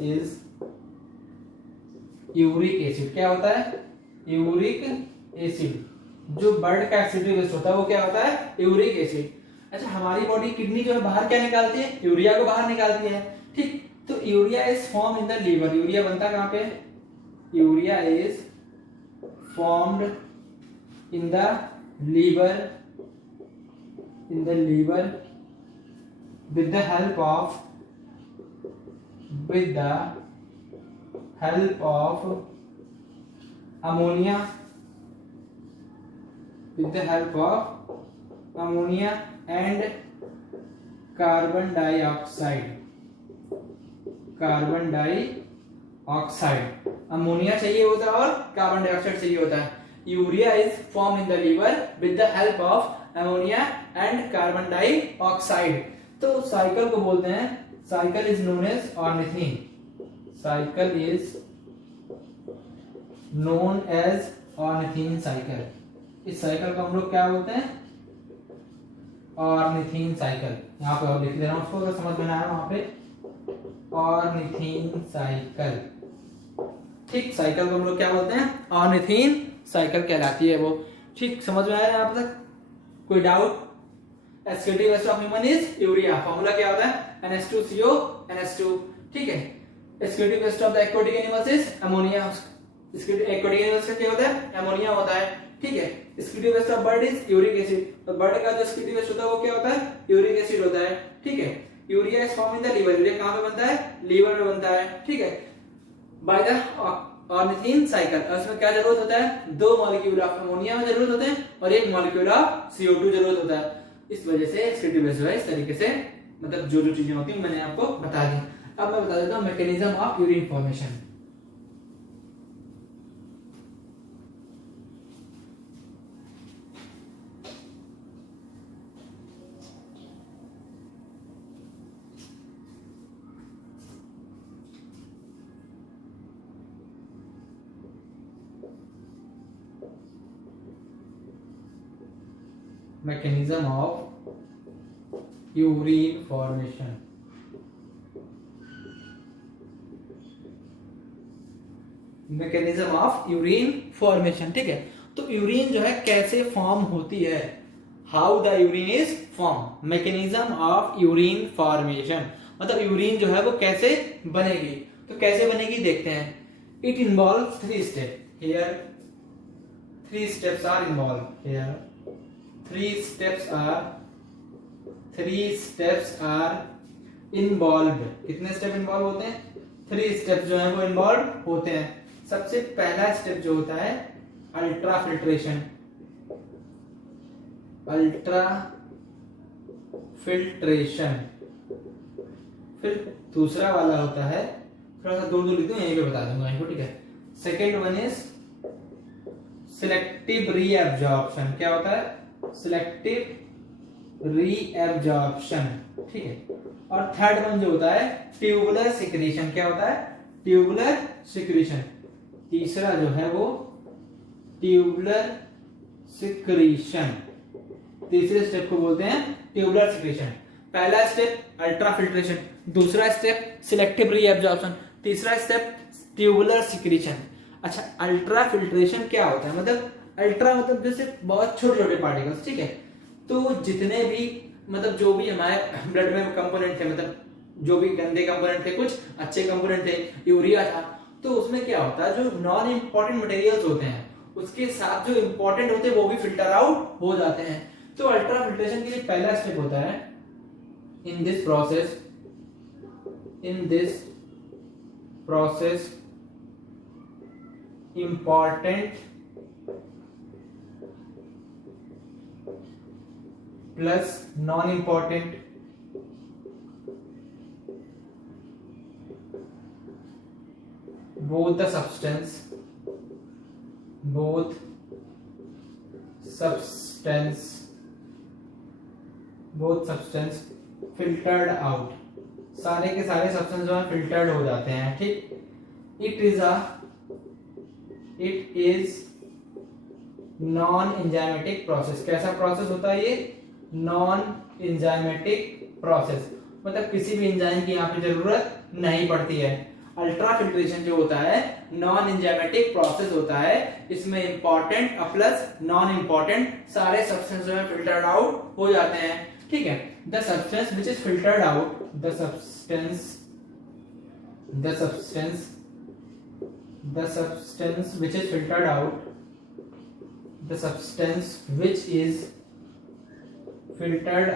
is uric acid. क्या होता है, यूरिक एसिड। जो बर्ड का एक्सक्रीटरी वेस्ट होता है वो क्या होता है, यूरिक एसिड। अच्छा, हमारी बॉडी किडनी जो है बाहर क्या निकालती है, यूरिया को बाहर निकालती है। ठीक, तो urea is form in the liver. Urea बनता कहां पे, urea is formed in the liver with the help of ammonia and carbon dioxide। Ammonia चाहिए होता है और कार्बन डाइऑक्साइड चाहिए होता है। Urea is form in the liver with the help of ammonia and carbon dioxide. तो साइकिल को बोलते हैं, cycle is known as ornithine. Cycle is known as ornithine cycle. इस साइकिल को हम लोग क्या बोलते हैं, ऑर्निथीन साइकिल। यहाँ पे और लिख दे रहा हूं उसको, अगर समझ में ना आया वहां पे, ऑर्निथीन साइकिल। ठीक, साइकिल को हम लोग क्या बोलते हैं, ऑर्निथीन साइकिल कहलाती है वो। ठीक, समझ में आया यहाँ तक, कोई doubt. Excretory waste of human is urea. Formula क्या होता है, NH2CO NH2। ठीक है, excretory waste of the aquatic animals is ammonia. Aquatic animals का क्या होता है, अमोनिया होता है। ठीक है, excretory waste of bird is uric acid. तो बर्ड का जो एक्सक्रीटरी वेस्ट होता है वो क्या होता है, यूरिक एसिड होता है। ठीक है, urea is form in the liver. Urea कहां पे बनता है, लीवर में बनता है। ठीक है, बाय द ऑर्निथीन साइकिल। उसमें क्या जरूरत होता है, 2 मॉलिक्यूल ऑफ अमोनिया में जरूरत होते हैं और 1 मॉलिक्यूल ऑफ CO2 जरूरत होता है। इस वजह से एक्सक्रीटरी वेस्ट जो है इस तरीके से, मतलब जो जो चीजें होती हैं मैंने आपको बता दी। अब मैं बता देता हूं mechanism of urine formation. Mechanism of urine formation. Mechanism of urine formation, ठीक है। तो यूरिन जो है कैसे फॉर्म होती है, how the urine is form, mechanism of urine formation, मतलब यूरिन जो है वो कैसे बनेगी। तो कैसे बनेगी देखते हैं। It involve 3 step here, 3 steps are involve here, 3 steps are involve. कितने स्टेप इन्वॉल्व होते हैं? 3 स्टेप्स जो है वो इन्वॉल्व होते हैं। सबसे पहला स्टेप जो होता है अल्ट्रा फिल्ट्रेशन, फिर दूसरा वाला होता है, थोड़ा सा दूर दूर लिख दूं, यहीं पे बता दूंगा इनको, ठीक है। Second one is selective reabsorption. क्या होता है? सिलेक्टिव रीएब्जॉर्प्शन, ठीक है। और थर्ड वन जो होता है ट्यूबुलर सिक्रीशन। क्या होता है? Tubular secretion. तीसरा जो है वो ट्यूबुलर सिक्रीशन, तीसरे स्टेप को बोलते हैं ट्यूबुलर सिक्रीशन। पहला स्टेप अल्ट्रा फिल्ट्रेशन, दूसरा स्टेप सिलेक्टिव रीएब्जॉर्प्शन, तीसरा स्टेप ट्यूबुलर सिक्रीशन। अच्छा, अल्ट्रा फिल्ट्रेशन क्या होता है? मतलब अल्ट्रा मतलब जैसे बहुत छोटे छोटे पार्टिकल्स, ठीक है। तो जितने भी मतलब जो भी हमारे ब्लड में कंपोनेंट थे, मतलब जो भी गंदे कंपोनेंट थे, कुछ अच्छे कंपोनेंट थे, यूरिया था, तो उसमें क्या होता है जो नॉन इंपॉर्टेंट मटेरियल्स होते हैं उसके साथ जो इंपॉर्टेंट होते हैं वो भी फिल्टर आउट हो जाते हैं। तो अल्ट्रा फिल्ट्रेशन के लिए पहला स्टेप होता है in this process important plus non important both substance filtered out, सारे के सारे सब्सटेंस जो है फिल्टर्ड हो जाते हैं, ठीक। It is non enzymatic process. कैसा प्रोसेस होता है ये? नॉन एंजाइमेटिक प्रोसेस, मतलब किसी भी एंजाइम की यहाँ पे जरूरत नहीं पड़ती है। अल्ट्रा फिल्ट्रेशन जो होता है नॉन एंजाइमेटिक प्रोसेस होता है, इसमें इंपॉर्टेंट प्लस नॉन इंपॉर्टेंट सारे सब्सटेंस जो है फिल्टर्ड आउट हो जाते हैं, ठीक है। The substance which is filtered out, the substance which is filtered out, the substance which is filtered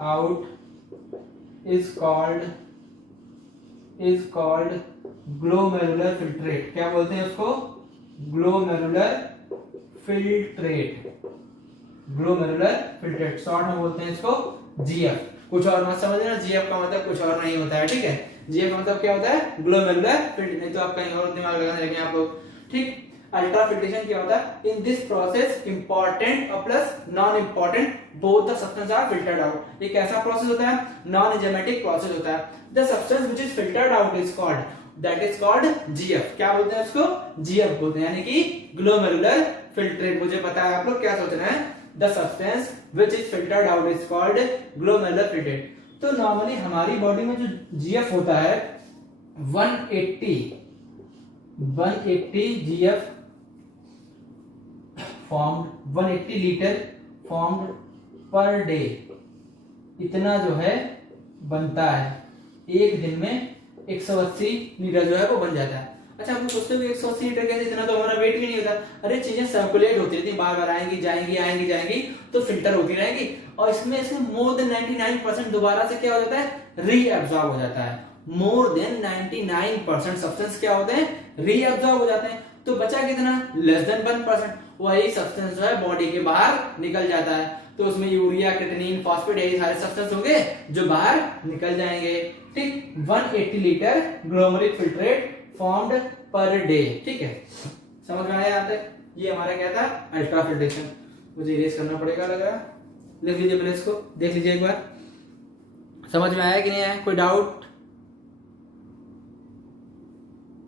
out is called glomerular filtrate। क्या बोलते हैं उसको? glomerular filtrate, शॉर्ट में बोलते हैं इसको जीएफ। कुछ और मत समझना, जीएफ का मतलब कुछ और नहीं होता है, ठीक है। जीएफ का मतलब क्या होता है? ग्लोमेरुलर फिल्ट्रेट, नहीं तो आप कहीं और दिमाग लगाने लगे आप लोग, ठीक। अल्ट्रा फिल्ट्रेशन क्या होता है? इन दिस प्रोसेस इंपॉर्टेंट और plus non important both the substance are filtered out. एक ऐसा प्रोसेस होता है, नॉन एंजाइमेटिक प्रोसेस होता है। The substance which is filtered out is called, that is called GF. क्या बोलते हैं उसको? जीएफ बोलते हैं, यानी कि ग्लोमेरुलर फिल्ट्रेट। मुझे पता है आप लोग क्या सोच रहे हैं, the substance which is filtered out is called glomerular filtrate. तो नॉर्मली हमारी बॉडी में जो जीएफ होता है 180 GF formed, 180 litre formed per day, इतना जो है बनता है। एक दिन में 180 लीटर जो है वो बन जाता है। अच्छा, हम सोचते हैं 180 लीटर कैसे, इतना तो हमारा वेट भी नहीं होता। अरे चीजें सर्कुलेट होती रहती, बार बार आएंगी जाएंगी तो फिल्टर होती रहेंगी, और इसमें मोर देन 99% दोबारा से क्या हो जाता है? रीअब्सॉर्ब हो जाता है। मोर देन 99% सब्सटेंस क्या होते हैं? रीअब्सॉर्ब हो जाते हैं। तो बचा कितना? Less than 1%। वही सब्सटेंस जो है बॉडी के बाहर निकल जाता है। तो उसमें यूरिया, क्रिएटिनिन, फॉस्फेट, यही सारे सब्सटेंस होंगे जो बाहर निकल जाएंगे, ठीक। 180 litre glomerular filtrate formed per day, ठीक है। समझ में आया यहाँ तक? ये हमारा क्या था? Ultra filtration. मुझे इरेज करना पड़ेगा लग रहा है, लिख लीजिए पहले इसको, देख लीजिए एक बार समझ में आया कि नहीं आया, कोई डाउट?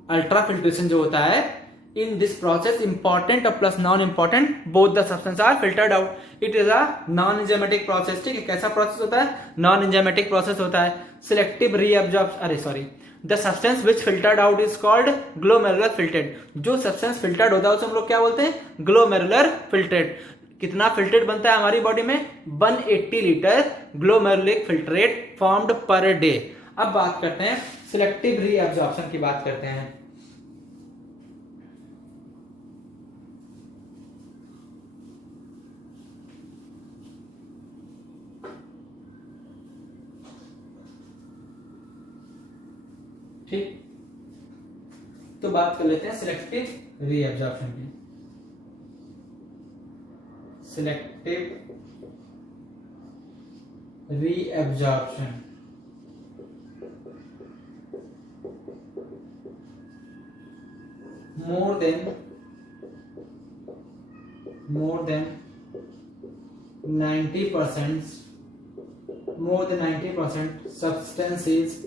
अल्ट्रा फिल्ट्रेशन जो होता है, इन दिस प्रोसेस इंपॉर्टेंट और plus non important both the substance are filtered out. It is a non enzymatic process. ठीक है, कैसा प्रोसेस होता है? नॉन एंजाइमेटिक प्रोसेस होता है। Selective the substance which filtered out is called glomerular filtrate. जो सब्सटेंस फिल्टर्ड होता है उसे हम लोग क्या बोलते हैं? Glomerular filtrate. कितना फिल्ट्रेट बनता है हमारी बॉडी में? 180 litre glomerular filtrate formed per day. अब बात करते हैं सिलेक्टिव रीअब्जॉर्प्शन की बात करते हैं। ठीक, तो बात कर लेते हैं सिलेक्टिव रीअब्जॉर्प्शन की। Selective reabsorption more than 90% substance is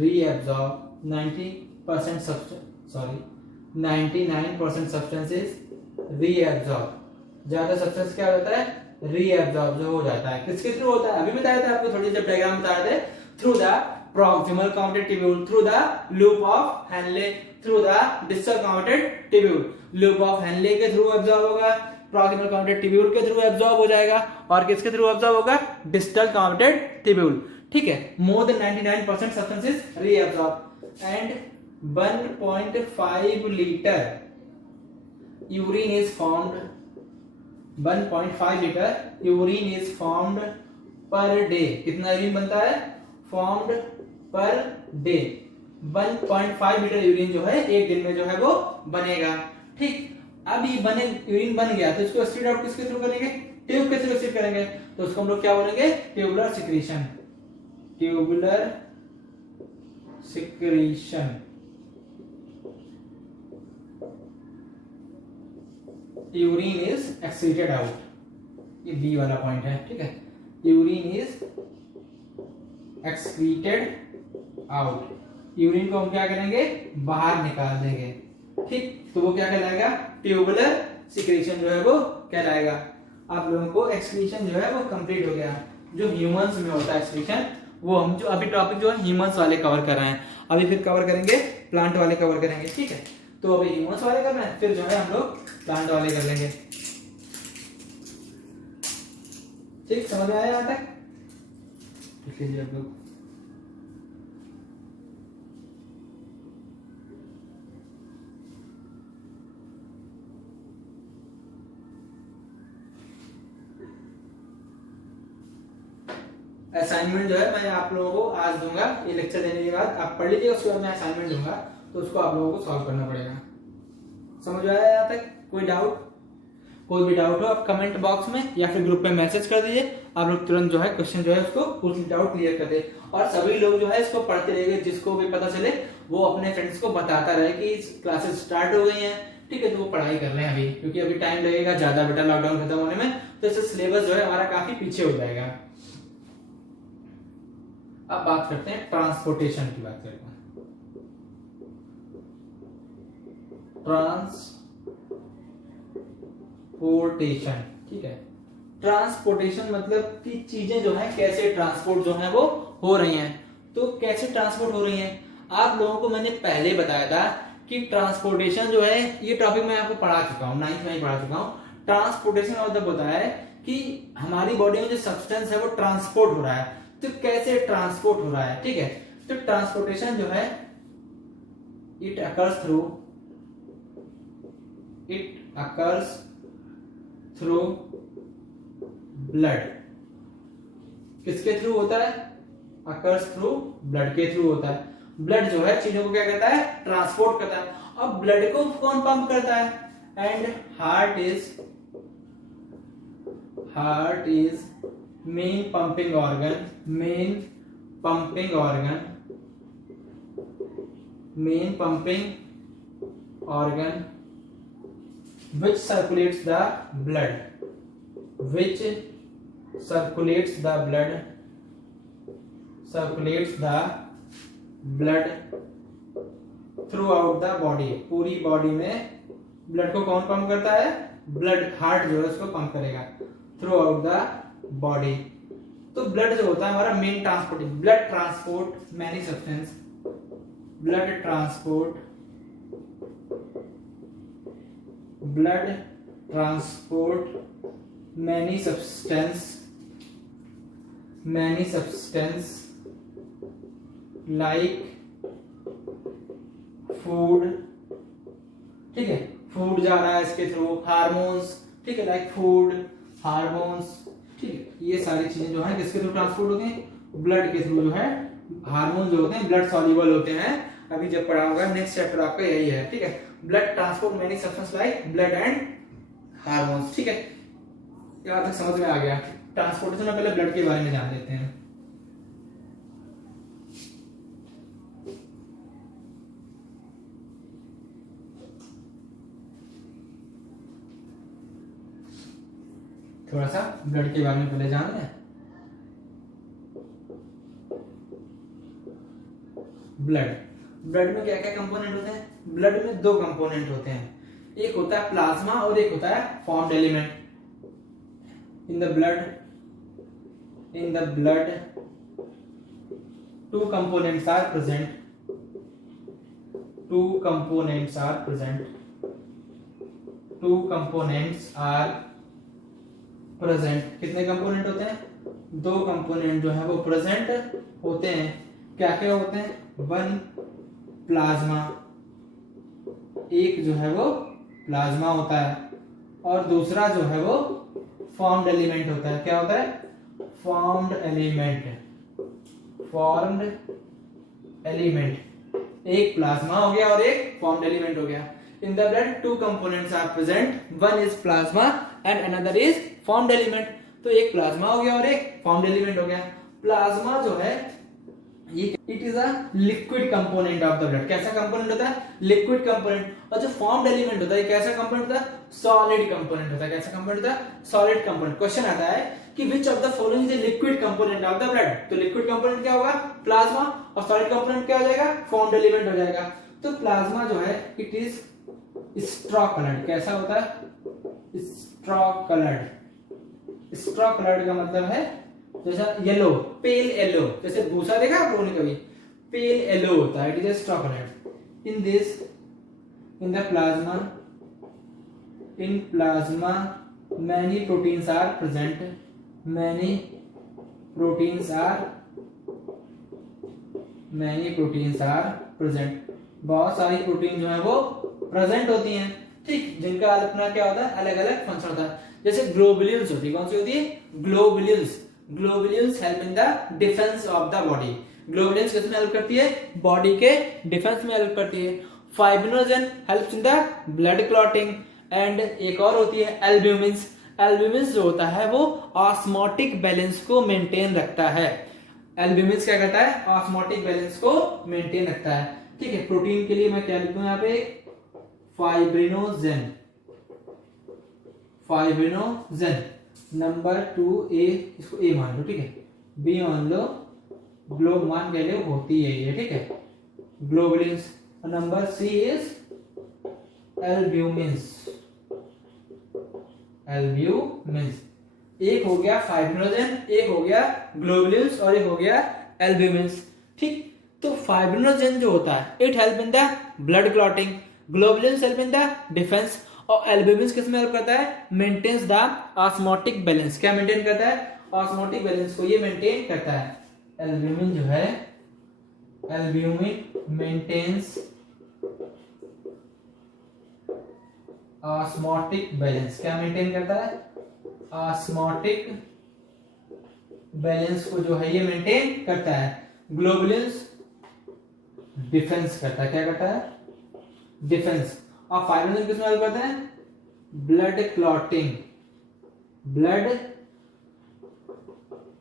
reabsorbed, 99% substance is reabsorbed। ज्यादा सब्सटेंस क्या होता है? रीएब्जॉर्ब जो हो जाता है। किसके थ्रू होता है? अभी बताया था आपको, थोड़ी जब डायग्राम बताए थे, through the proximal convoluted tubule, through the loop of Henle, through the distal convoluted tubule। loop of Henle के थ्रू एब्जॉर्ब होगा, proximal convoluted tubule के थ्रू एब्जॉर्ब हो जाएगा, और किसके थ्रू एब्जॉर्ब होगा? distal convoluted tubule। ठीक है, more than 99% substances reabsorb and 1.5 liter urine is formed। 1.5 litre urine is formed per day. कितना यूरिन बनता है? Formed per day 1.5 litre urine जो है एक दिन में जो है वो बनेगा। ठीक, अब ये बने यूरिन बन गया तो इसको एक्सक्रीट आउट किसके थ्रू करेंगे? ट्यूब के थ्रू एक्सक्रीट करेंगे, तो उसको हम लोग क्या बोलेंगे? Tubular secretion. Tubular secretion. Urine is excreted out, ये बी वाला पॉइंट है। ठीक है, urine is excreted out. Urine को हम क्या करेंगे? बाहर निकाल देंगे। ठीक, तो वो क्या कहलाएगा? ट्यूबुलर सिक्रीशन जो है वो कहलाएगा। आप लोगों को एक्सक्रीशन जो है वो कंप्लीट हो गया। जो ह्यूमंस में होता है एक्सक्रीशन, वो हम जो अभी टॉपिक जो है ह्यूमंस वाले कवर कर रहे हैं, अभी फिर कवर करेंगे प्लांट वाले कवर करेंगे। ठीक है, तो अभी ह्यूमंस वाले कर रहे हैं, फिर जो है हम लोग प्लांट वाले कर लेंगे। ठीक, समझ में आया यहाँ तक? लिख लीजिए आप लोग। असाइनमेंट जो है मैं आप लोगों को आज दूंगा, ये लेक्चर देने के बाद आप पढ़ लीजिए, उसके बाद मैं असाइनमेंट दूंगा, तो उसको आप लोगों को सॉल्व करना पड़ेगा। समझ में आया यहाँ तक? कोई डाउट? कोई भी डाउट हो आप कमेंट बॉक्स में या फिर ग्रुप में मैसेज कर दीजिए। आप लोग तुरंत जो है क्वेश्चन जो है उसको पूछ डाउट क्लियर कर दे, और सभी लोग जो है इसको पढ़ते रहेंगे। जिसको भी पता चले वो अपने फ्रेंड्स को बताता रहे कि क्लासेस स्टार्ट हो गई हैं। ठीक है, तो वो पढ़ाई कर रहे हैं अभी, क्योंकि अभी टाइम लगेगा ज्यादा बेटा लॉकडाउन खत्म होने में, तो इससे सिलेबस जो है हमारा काफी पीछे हो जाएगा। अब बात करते हैं ट्रांसपोर्टेशन की बात करते हैं। ट्रांसपोर्टेशन, ठीक है, ट्रांसपोर्टेशन मतलब कि चीजें जो है कैसे ट्रांसपोर्ट जो है वो हो रही हैं। तो कैसे ट्रांसपोर्ट हो रही हैं, आप लोगों को मैंने पहले बताया था कि ट्रांसपोर्टेशन जो है, ये टॉपिक मैं आपको पढ़ा चुका हूँ, 9th में ही पढ़ा चुका हूँ। ट्रांसपोर्टेशन मतलब होता है कि हमारी बॉडी में जो सब्सटेंस है वो ट्रांसपोर्ट हो रहा है। तो कैसे ट्रांसपोर्ट हो रहा है? ठीक है, तो ट्रांसपोर्टेशन जो है इट अकर्स थ्रू ब्लड। किसके थ्रू होता है? अकर्स थ्रू ब्लड के थ्रू होता है। ब्लड जो है चीजों को क्या करता है? ट्रांसपोर्ट करता है। अब ब्लड को कौन पंप करता है? And heart is main pumping organ which circulates the blood through out the body, पूरी बॉडी में ब्लड को कौन पंप करता है? ब्लड, हार्ट जो है उसको पंप करेगा थ्रू आउट द बॉडी। तो ब्लड जो होता है हमारा main transporting, blood transport many substance, blood transport many substance like food, ठीक है, फूड जा रहा है इसके थ्रू, हार्मोन्स, ठीक है, लाइक फूड, हार्मोन्स, ठीक है, ये सारी चीजें जो है किसके थ्रू ट्रांसपोर्ट होती हैं? ब्लड के थ्रू जो है। हार्मोन जो होते हैं ब्लड सॉल्युबल होते हैं, अभी जब पढ़ा होगा नेक्स्ट चैप्टर आपका यही है, ठीक है, blood transport many substance like blood and hormones, ठीक है, यहाँ तक समझ में आ गया। ट्रांसपोर्टेशन में पहले ब्लड के बारे में जान लेते हैं। थोड़ा सा ब्लड के बारे में पहले जान लें। ब्लड में क्या क्या कंपोनेंट होते हैं? ब्लड में दो कंपोनेंट होते हैं, एक होता है प्लाज्मा और एक होता है formed element. In the blood two components are present, कितने कंपोनेंट होते हैं? दो कंपोनेंट जो है वो प्रेजेंट होते हैं। क्या क्या होते हैं? वन प्लाज्मा, एक जो है वो प्लाज्मा होता है, और दूसरा जो है वो फॉर्म्ड एलिमेंट होता है। क्या होता है? Formed element. एक प्लाज्मा हो गया और एक फॉर्म्ड एलिमेंट हो गया। In the blood two components are present, one is plasma and another is formed element. तो एक प्लाज्मा हो गया और एक फॉर्म्ड एलिमेंट हो गया। प्लाज्मा जो है ये it is a liquid component of the blood. कैसा कंपोनेंट होता है? Liquid component. और जो फॉर्म्ड एलिमेंट होता है कैसा कंपोनेंट होता है? सॉलिड कंपोनेंट होता है। कैसा कंपोनेंट होता है? Solid component. क्वेश्चन आता है कि which of the following is liquid component of the blood. तो लिक्विड कंपोनेंट क्या होगा? प्लाज्मा। और सॉलिड कंपोनेंट क्या हो जाएगा? फॉर्म्ड एलिमेंट हो जाएगा। तो प्लाज्मा जो है इट इज स्ट्रॉ कलर्ड। कैसा होता है? Straw coloured. स्ट्रॉ कलर्ड का मतलब है जैसा येलो, पेल येलो, जैसे भूसा देखा आप लोगों ने कभी? पेल येलो होता है, it is straw coloured. In the plasma many proteins are present, many proteins are present। बहुत सारी प्रोटीन जो है वो प्रेजेंट होती हैं, ठीक, जिनका अपना क्या होता है? अलग अलग फंक्शन होता है। जैसे ग्लोबुल्स होती है। कौन सी होती है? Globules help in the defence of the body. Globules किसमें हेल्प करती है? बॉडी के डिफेंस में हेल्प करती है। Fibrinogen helps in the blood clotting. And एक और होती है एल्ब्यूमिन्स। एल्ब्यूमिन्स जो होता है वो ऑस्मोटिक बैलेंस को मेंटेन रखता है। एल्ब्यूमिन्स क्या करता है? ऑस्मोटिक बैलेंस को मेंटेन रखता है, ठीक है। प्रोटीन के लिए मैं क्या लिखूं यहाँ पे? फाइब्रिनोजन। नंबर 2 ए, इसको ए मान लो, ठीक है, बी मान लो, ग्लोब मान के लिए होती है ये, ठीक है, globulins. Number C is albumins. एक हो गया फाइब्रिनोजन, एक हो गया ग्लोबुलिन्स और एक हो गया एल्ब्यूमिन्स, ठीक। तो फाइब्रिनोजन जो होता है it help in the blood clotting, globulins help in the defence, और एल्ब्यूमिन्स किसमें हेल्प करता है? Maintains the osmotic balance. क्या मेंटेन करता है? ऑस्मोटिक बैलेंस को ये मेंटेन करता है। एल्ब्यूमिन जो है, एल्ब्यूमिन मेंटेन्स ऑस्मोटिक बैलेंस। क्या मेंटेन करता है? ऑस्मोटिक बैलेंस को जो है ये मेंटेन करता है। ग्लोबुलिन्स डिफेंस करता है। क्या करता है? डिफेंस। और फाइब्रिनोजन किसमें हेल्प करता है? ब्लड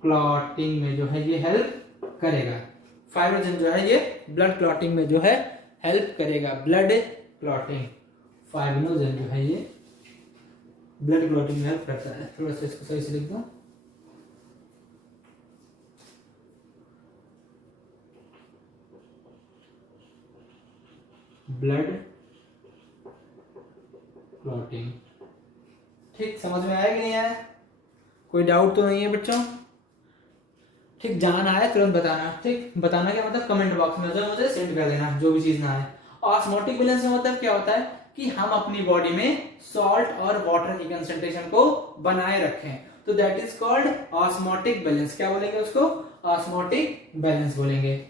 क्लॉटिंग में जो है ये हेल्प करेगा। फाइब्रिनोजन जो है ये ब्लड क्लॉटिंग में जो है हेल्प करेगा। ब्लड क्लॉटिंग, फाइब्रिनोजन जो है ये ब्लड क्लॉटिंग में हेल्प करता है। थोड़ा सा इसको सही से लिख दो। Blood clotting. ठीक, समझ में आया कि नहीं आया? कोई डाउट तो नहीं है बच्चों? ठीक, जहां ना आए तुरंत बताना। ठीक, बताना क्या मतलब कमेंट बॉक्स में मुझे सेंड कर देना जो भी चीज ना आए। ऑस्मोटिक बैलेंस में मतलब क्या होता है कि हम अपनी बॉडी में सॉल्ट और वाटर की कंसंट्रेशन को बनाए रखें, तो that is called osmotic balance. क्या बोलेंगे उसको? ऑस्मोटिक बैलेंस बोलेंगे।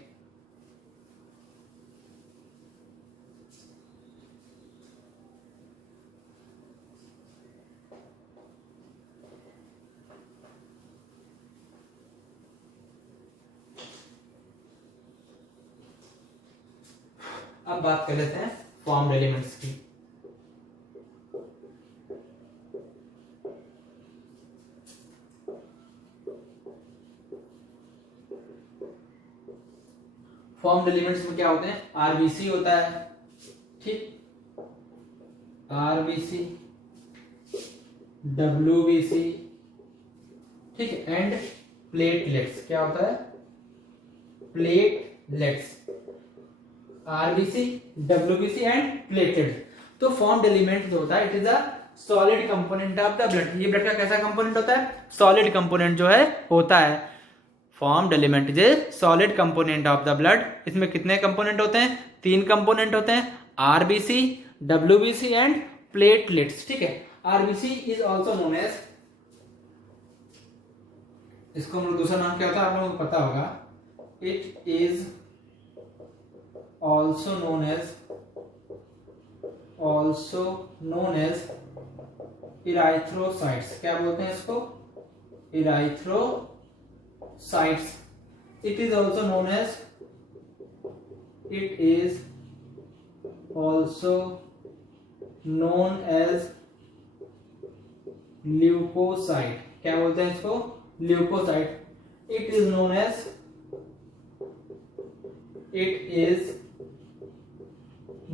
अब बात कर लेते हैं फॉर्म्ड एलिमेंट्स की। फॉर्म्ड एलिमेंट्स में क्या होते हैं? आरबीसी होता है, ठीक, आरबीसी, डब्ल्यूबीसी, ठीक, एंड प्लेटलेट्स। क्या होता है? Platelets, RBC, WBC and platelets. तो फॉर्म्ड एलिमेंट जो होता है it is a solid component of the blood. ये ब्लड का कैसा कंपोनेंट होता है? सॉलिड कंपोनेंट जो है होता है। Formed element is a solid component of the blood. इसमें कितने कंपोनेंट होते हैं? 3 कंपोनेंट होते हैं, आरबीसी, डब्ल्यूबीसी एंड प्लेटलेट्स। ठीक है, RBC is also known as, इसको दूसरा नाम क्या होता है आप लोगों को पता होगा, it is also known as erythrocytes। क्या बोलते हैं इसको? erythrocytes। it is also known as leukocyte। क्या बोलते हैं इसको? Leucocyte. it is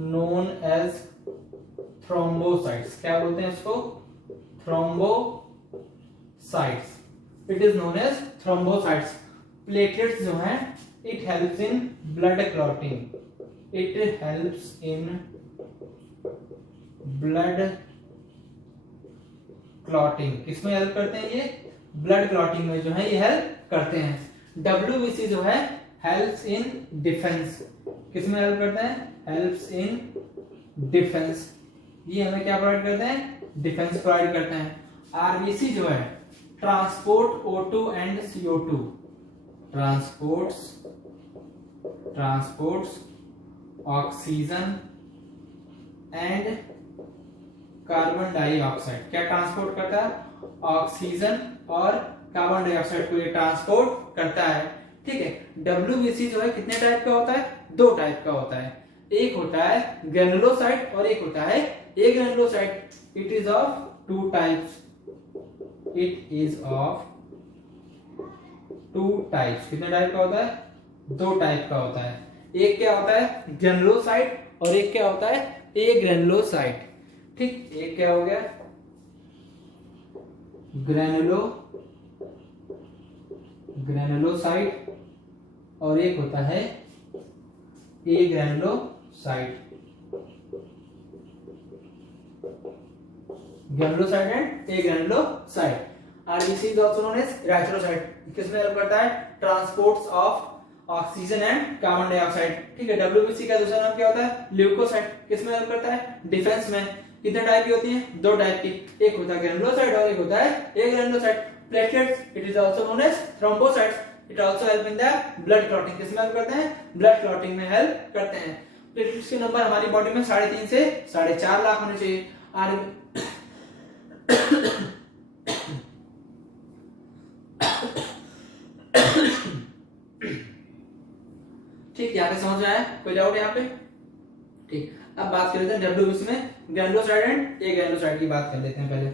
known as thrombocytes। क्या बोलते हैं इसको? thrombocytes। it is known as thrombocytes। Platelets जो हैं it helps in blood clotting। it helps in blood clotting। किसमें हेल्प करते हैं ये? ब्लड क्लॉटिंग में जो है ये हेल्प करते हैं। डब्ल्यूबीसी जो है हेल्प्स इन डिफेंस। किसमें हेल्प करते हैं? Helps in defence. ये हमें क्या प्रोवाइड करते हैं? डिफेंस प्रोवाइड करते हैं। आरबीसी जो है transport O2 and CO2, transports oxygen and carbon dioxide. क्या ट्रांसपोर्ट करता है? ऑक्सीजन और कार्बन डाइऑक्साइड को ये ट्रांसपोर्ट करता है। ठीक है, डब्ल्यूबीसी जो है कितने टाइप का होता है? 2 टाइप का होता है। एक होता है ग्रेनुलोसाइट और एक होता है agranulocyte. It is of 2 types. कितने टाइप का होता है? 2 टाइप का होता है। एक क्या होता है? ग्रेनुलोसाइट और एक क्या होता है? एग्रेनुलोसाइट। ठीक, एक क्या हो गया? ग्रेनुलोसाइट और एक होता है agranulocyte. Granulocyte and agranulocyte. RBC is also known as erythrocyte. किसमें हेल्प करता है? Transports of oxygen and carbon dioxide. ठीक है, डब्ल्यूबीसी का दूसरा नाम क्या होता है? ल्यूकोसाइट। किसमें हेल्प करता है? डिफेंस में। कितने टाइप की होती हैं? 2 टाइप की। एक होता है ग्रेनुलोसाइट और एक होता है agranulocyte. Platelets it is also known as thrombocytes. It also help in the blood clotting. किसमें हेल्प करते हैं? ब्लड क्लॉटिंग में हेल्प करते हैं। प्लेटलेट्स के नंबर हमारी बॉडी में 3.5 से 4.5 लाख होने चाहिए। ठीक, यहाँ पे समझ में आया? कोई डाउट यहाँ पे? ठीक, अब बात कर लेते हैं डब्ल्यूबीसी में ग्रेनुलोसाइट एंड एग्रेनुलोसाइट की बात कर लेते हैं पहले।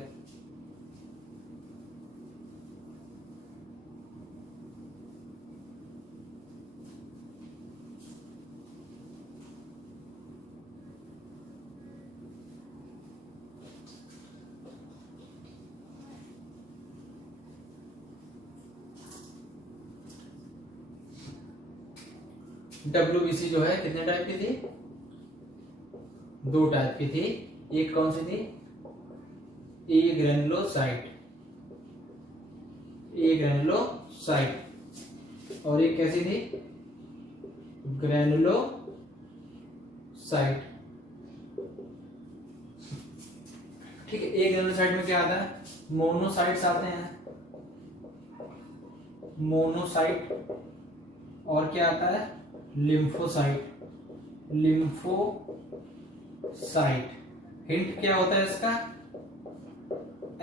डब्ल्यूबीसी जो है कितने टाइप की थी? दो टाइप की थी, एक कौन सी थी, ए ग्रेनुलोसाइट, और एक कैसी थी, ग्रेनुलोसाइट। ठीक है, ए ग्रेनुलोसाइट में क्या आता है, मोनोसाइट्स आते हैं, मोनोसाइट, और क्या आता है, लिम्फोसाइट। हिंट क्या होता है इसका,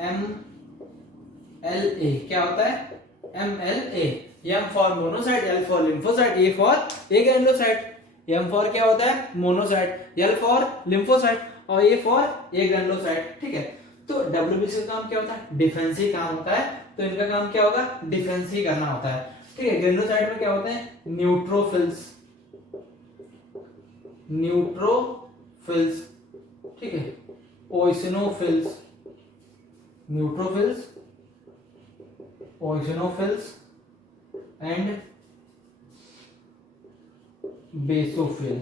MLA, क्या होता है, MLA, M for monocyte, L for lymphocyte, A for a granulocyte. M for क्या होता है, मोनोसाइट, L फॉर लिम्फोसाइट, और A फॉर ए ग्रेनुलोसाइट। ठीक है, तो WBC का काम क्या होता है, डिफेंसिव काम होता है, तो इनका काम क्या होगा, डिफेंस ही करना होता है। ठीक है, ग्रेनुलोसाइट में क्या होते हैं, न्यूट्रोफिल्स, ठीक है, eosinophils, neutrophils, eosinophils and basophil,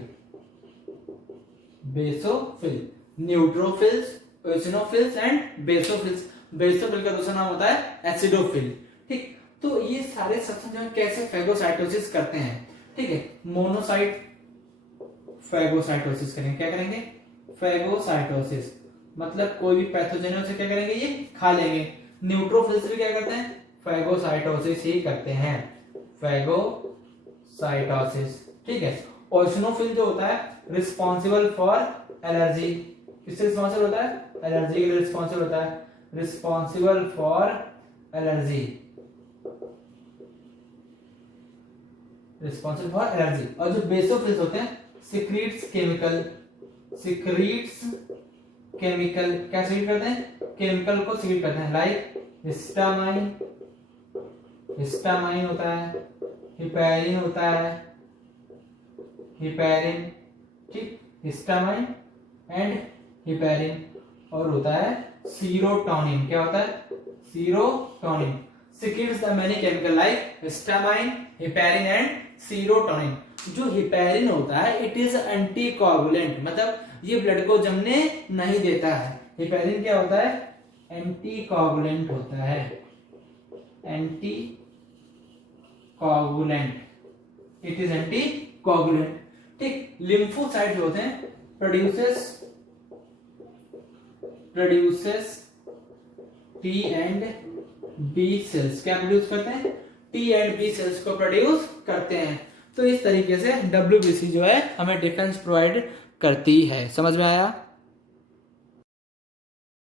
neutrophils, eosinophils and basophils. Basophil का दूसरा नाम होता है एसिडोफिल। ठीक, तो ये सारे सब्सटेंस जो है कैसे फैगोसाइटोसिस करते हैं। ठीक है, मोनोसाइट फैगोसाइटोसिस करेंगे, क्या करेंगे, फैगोसाइटोसिस, मतलब कोई भी पैथोजन है उसे क्या करेंगे, ये खा लेंगे। न्यूट्रोफिल्स भी क्या करते हैं, फैगोसाइटोसिस ही करते हैं, फैगोसाइटोसिस। ठीक है, ओइसिनोफिल जो होता है रिस्पॉन्सिबल फॉर एलर्जी, किससे रिस्पॉन्सिबल होता है, एलर्जी के लिए रिस्पॉन्सिबल होता है, रिस्पॉन्सिबल फॉर एलर्जी, और जो बेसोफिल्स होते हैं सिक्रीट्स केमिकल, क्या सीक्रेट करते हैं, केमिकल को सीक्रेट करते हैं, लाइक हिस्टामाइन होता है, हिपैरिन होता है, ठीक, हिस्टामाइन एंड हिपैरिन, और होता है सीरोटोनिन, क्या होता है, serotonin, secrets the many chemical like histamine, heparin and serotonin. जो हिपैरिन होता है इट इज एंटीकोगुलेंट, मतलब ये ब्लड को जमने नहीं देता है। हिपैरिन क्या होता है, एंटीकोगुलेंट होता है, एंटीकोगुलेंट, इट इज एंटीकोगुलेंट। ठीक, लिम्फोसाइट जो होते हैं produces T and B cells, क्या प्रोड्यूस करते हैं, T एंड B सेल्स को प्रोड्यूस करते हैं। तो इस तरीके से WBC जो है हमें डिफेंस प्रोवाइड करती है। समझ में आया।